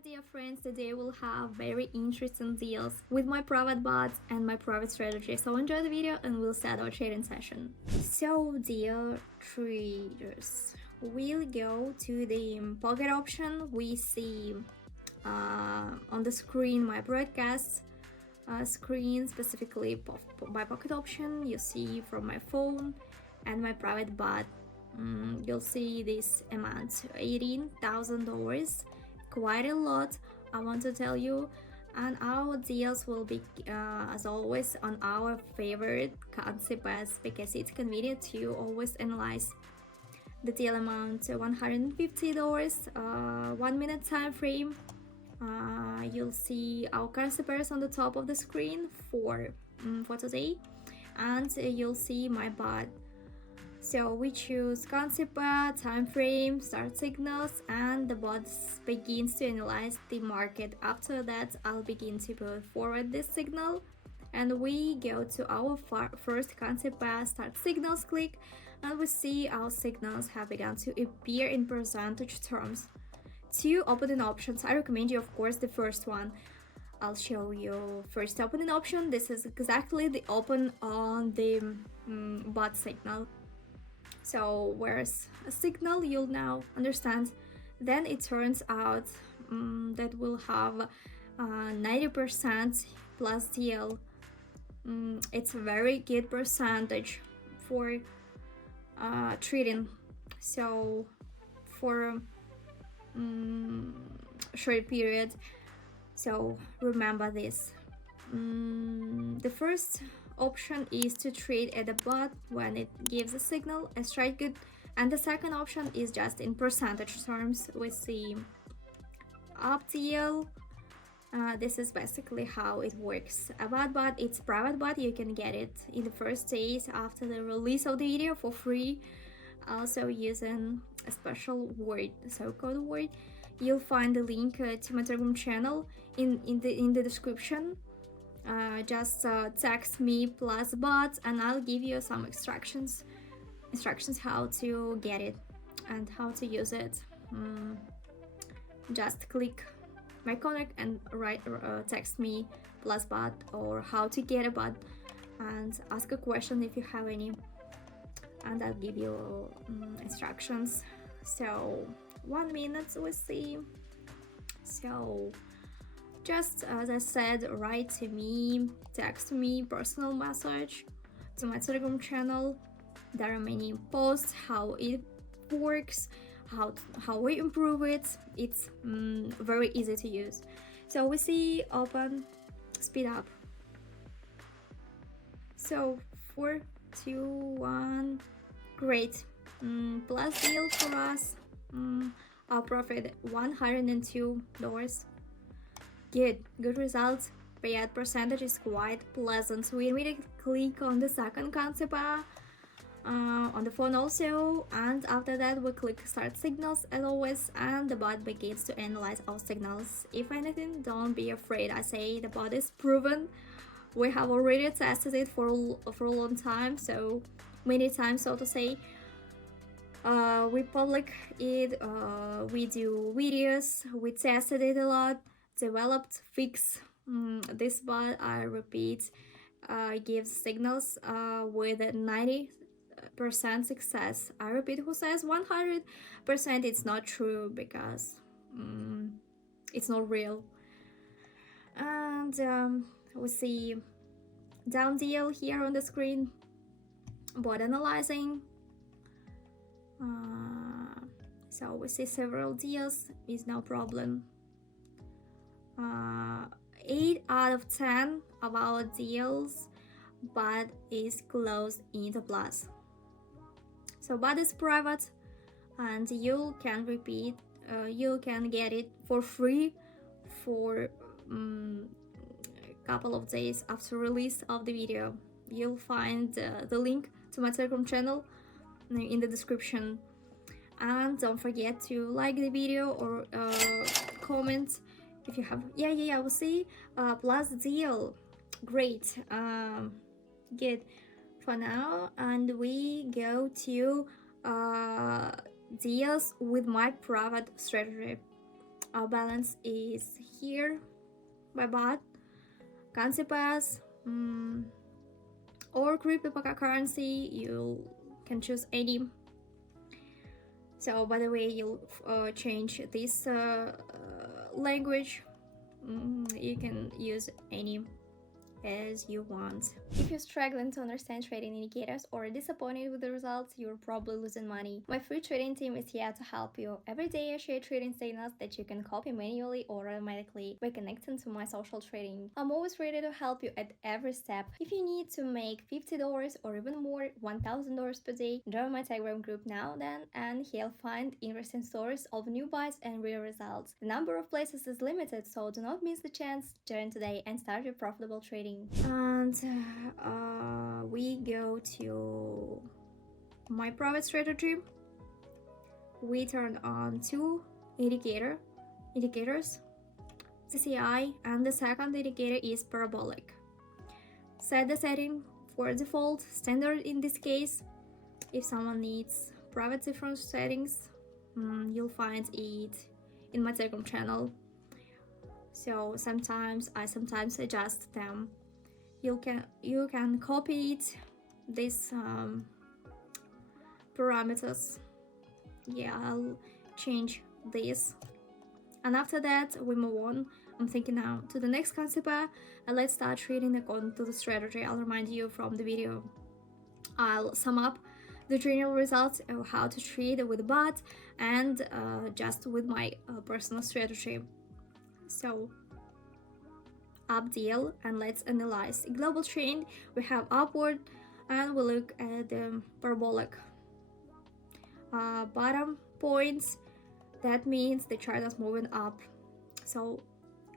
my dear friends, today we'll have very interesting deals with my private bots and my private strategy. So enjoy the video and we'll start our trading session. So dear traders, we'll go to the pocket option. We see on the screen my broadcast screen, specifically my pocket option. You see from my phone and my private bot. You'll see this amount, $18,000, quite a lot, I want to tell you. And our deals will be as always on our favorite concept because it's convenient to always analyze the deal amount. $150, 1 minute time frame. You'll see our currency pairs on the top of the screen for today, and you'll see my bot. So we choose concept pair, time frame, start signals, and the bot begins to analyze the market. After that, I'll begin to put forward this signal, and we go to our first concept pair, start signals, click, and we see our signals have begun to appear in percentage terms. Two opening options. I recommend you, of course, the first one. I'll show you first opening option. This is exactly the open on the bot signal. So where's a signal, you'll now understand. Then it turns out that we'll have 90% plus deal. It's a very good percentage for trading. So for short period. So remember this. The first option is to trade at the bot when it gives a signal, a strike good, and the second option is just in percentage terms. We see up deal. This is basically how it works. About bot, it's private bot. You can get it in the first days after the release of the video for free, also using a special word, so code word. You'll find the link to my Telegram channel in the description. Just text me plus bot and I'll give you some instructions how to get it and how to use it. Just click my contact and text me plus bot or how to get a bot and ask a question if you have any, and I'll give you instructions. So 1 minute we see. So just as I said, write to me, text me, personal message to my Telegram channel. There are many posts how it works, how we improve it. It's very easy to use. So we see open, speed up. So 4, 2, 1, great. Plus deal for us. Our profit $102. Good results. Payout percentage is quite pleasant. We immediately click on the second concept on the phone also, and after that we click start signals as always, and the bot begins to analyze our signals. If anything, don't be afraid. I say the bot is proven. We have already tested it for a long time, so many times, so to say. We public it, we do videos, we tested it a lot, developed, fix this bot. I repeat, gives signals with 90% success. I repeat, who says 100%? It's not true because it's not real. And we see down deal here on the screen, bot analyzing. So we see several deals, is no problem. 8 out of 10 of our deals bot is closed in the plus. So bot is private and you can repeat, you can get it for free for a couple of days after release of the video. You'll find the link to my Telegram channel in the description, and don't forget to like the video or comment if you have. We'll see plus deal. Great. Good for now, and we go to deals with my private strategy. Our balance is here by bot, currency pass, or cryptocurrency. You can choose any. So by the way, you'll change this language. You can use any as you want. If you're struggling to understand trading indicators or disappointed with the results, you're probably losing money. My free trading team is here to help you. Every day I share trading signals that you can copy manually or automatically by connecting to my social trading. I'm always ready to help you at every step. If you need to make $50 or even more, $1,000 per day, join my Telegram group now then, and you'll find interesting stories of new buys and real results. The number of places is limited, so do not miss the chance. Join today and start your profitable trading. And we go to my private strategy. We turn on two indicators, CCI, and the second indicator is parabolic. Set the setting for default, standard in this case. If someone needs private different settings, you'll find it in my Telegram channel. So sometimes I adjust them. You can copy it, these parameters. Yeah, I'll change this, and after that we move on. I'm thinking now to the next concept, and let's start trading according to the strategy. I'll remind you from the video. I'll sum up the general results of how to trade with the bot and just with my personal strategy. So up deal, and let's analyze a global trend. We have upward, and we look at the parabolic bottom points. That means the chart is moving up, so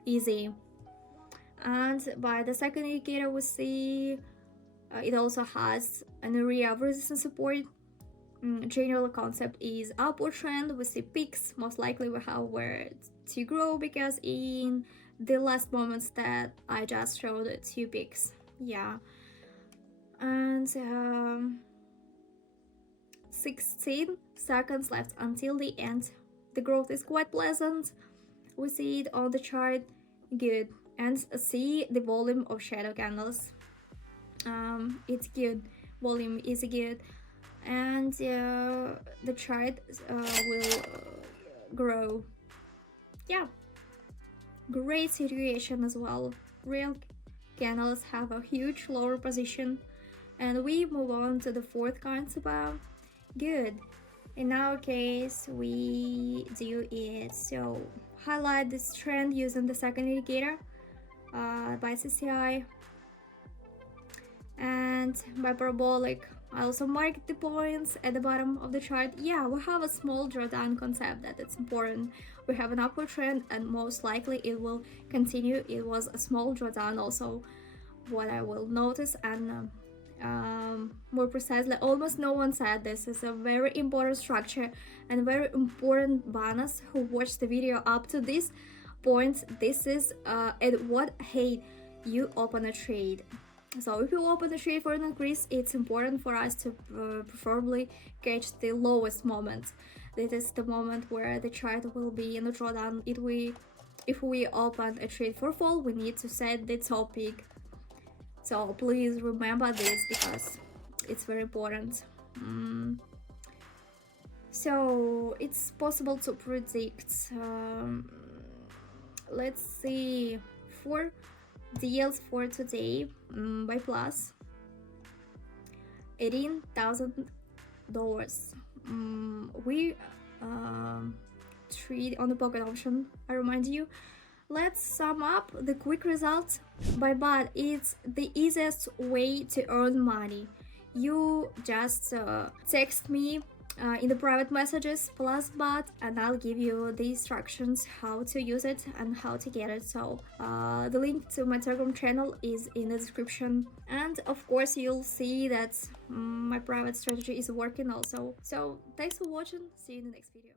easy. And by the second indicator we see it also has an area of resistance support. General concept is upward trend. We see peaks, most likely we have where to grow, because in the last moments that I just showed 2 peaks. Yeah, and 16 seconds left until the end. The growth is quite pleasant. We see it on the chart, good, and see the volume of shadow candles. It's good, volume is good, and the chart will grow. Yeah, great situation as well. Real candles have a huge lower position, and we move on to the fourth concept. Good. In our case, we do it. So highlight this trend using the second indicator by CCI and by parabolic. I also mark the points at the bottom of the chart. Yeah, we have a small drawdown concept that it's important. We have an upward trend and most likely it will continue. It was a small drawdown also, what I will notice, and more precisely, almost no one said this is a very important structure and very important bonus who watched the video up to this point. This is at what height you open a trade. So if you open a trade for an increase, it's important for us to preferably catch the lowest moment. This is the moment where the chart will be in a drawdown. If we open a trade for fall, we need to set the top peak. So please remember this because it's very important. So it's possible to predict. Let's see, 4 deals for today by plus $18,000. We trade on the pocket option, I remind you. Let's sum up the quick results. By bot, it's the easiest way to earn money. You just text me in the private messages plus bot, and I'll give you the instructions how to use it and how to get it. So the link to my Telegram channel is in the description, and of course you'll see that my private strategy is working also. So thanks for watching, see you in the next video.